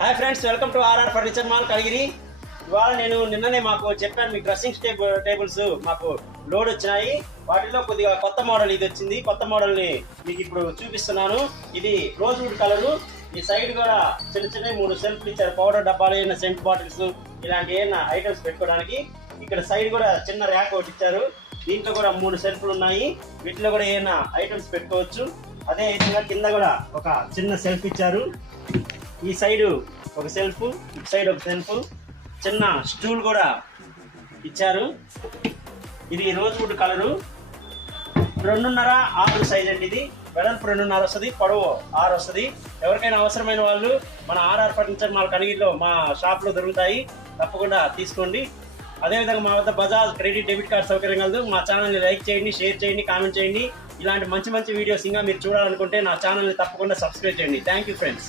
Hi friends, welcome to RR furniture mall Kaligiri. ఇవాళ నేను నిన్ననే మాకు చెప్పాను, మీ డ్రెస్సింగ్ టేబుల్స్ మాకు లోడ్ వచ్చినాయి. వాటిలో కొద్దిగా కొత్త మోడల్ ఇది వచ్చింది. కొత్త మోడల్ని మీకు ఇప్పుడు చూపిస్తున్నాను. ఇది రోజ్ వుడ్ కలరు. ఈ సైడ్ కూడా చిన్న చిన్న 3 సెల్ఫ్లు ఇచ్చారు. పౌడర్ డబ్బాలు, ఏమైనా సెంట్ బాటిల్స్, ఇలాంటి ఏమైనా ఐటమ్స్ పెట్టుకోవడానికి. ఇక్కడ సైడ్ కూడా చిన్న ర్యాక్ ఒకటి ఇచ్చారు. దీంట్లో కూడా 3 సెల్ఫ్లు ఉన్నాయి. వీటిలో కూడా ఏమైనా ఐటమ్స్ పెట్టుకోవచ్చు. అదే విధంగా కింద కూడా ఒక చిన్న సెల్ఫ్ ఇచ్చారు. ఈ సైడు ఒక సెల్ఫ్, ఇటు సైడ్ ఒక సెల్ఫ్, చిన్న స్టూల్ కూడా ఇచ్చారు. ఇది రోజ్ వుడ్ కలరు. 2.5 సైజ్ అండి. ఇది వెడల్పు 2.5 వస్తుంది, పొడవు 6 వస్తుంది. ఎవరికైనా అవసరమైన వాళ్ళు మన ఆర్ఆర్ ఫర్నిచర్ మాల్ కనిగిరిలో మా షాప్లో దొరుకుతాయి. తప్పకుండా తీసుకోండి. అదేవిధంగా మా వద్ద బజాజ్ క్రెడిట్ డెబిట్ కార్డ్ సౌకర్యం కలదు. మా ఛానల్ని లైక్ చేయండి, షేర్ చేయండి, కామెంట్ చేయండి. ఇలాంటి మంచి వీడియోస్ ఇంకా మీరు చూడాలనుకుంటే నా ఛానల్ని తప్పకుండా సబ్స్క్రైబ్ చేయండి. Thank you friends.